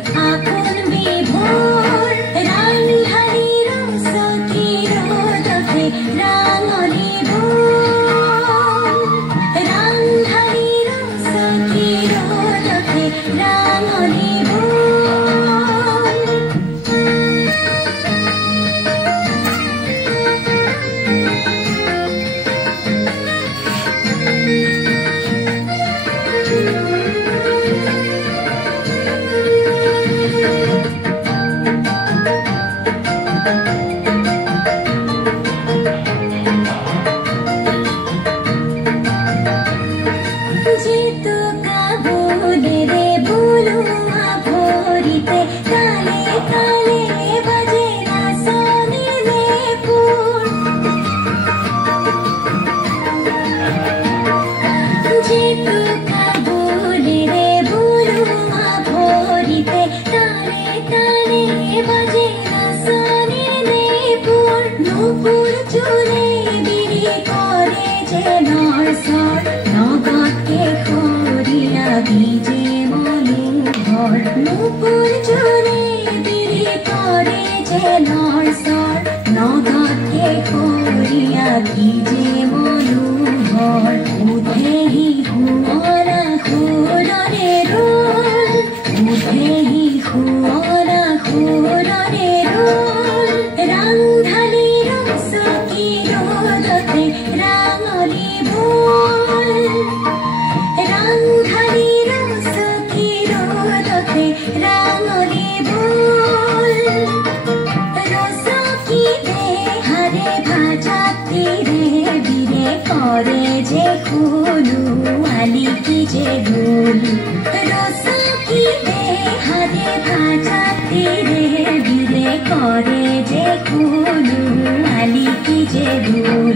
আগুন বিভোর রাংঢালি রস কি রোদতে রাঙলি ভোর রাংঢালি রস কি রোদতে রাঙলি ভোর ভিজে মনোহর নুপুর চুলে বিড়ি করে যে নরসর নগদকে করিয়া ভিজে মনোহর উঠেহি হুয়রা হুররে রোল উঠেহি হুয়রা হুররে রোল রাংঢালি রস কি রোদতে রাঙলি ভোল রাংঢালি রস কি রোদতে রাঙলি ভোল রস কি দেহারে ভাজা তীরে বিরে করে যে কুলু আলি কি যে ভুল রস কি দেহারে ভাজা তীরে বিরে করে যে কুলু আলি কি যে ভুল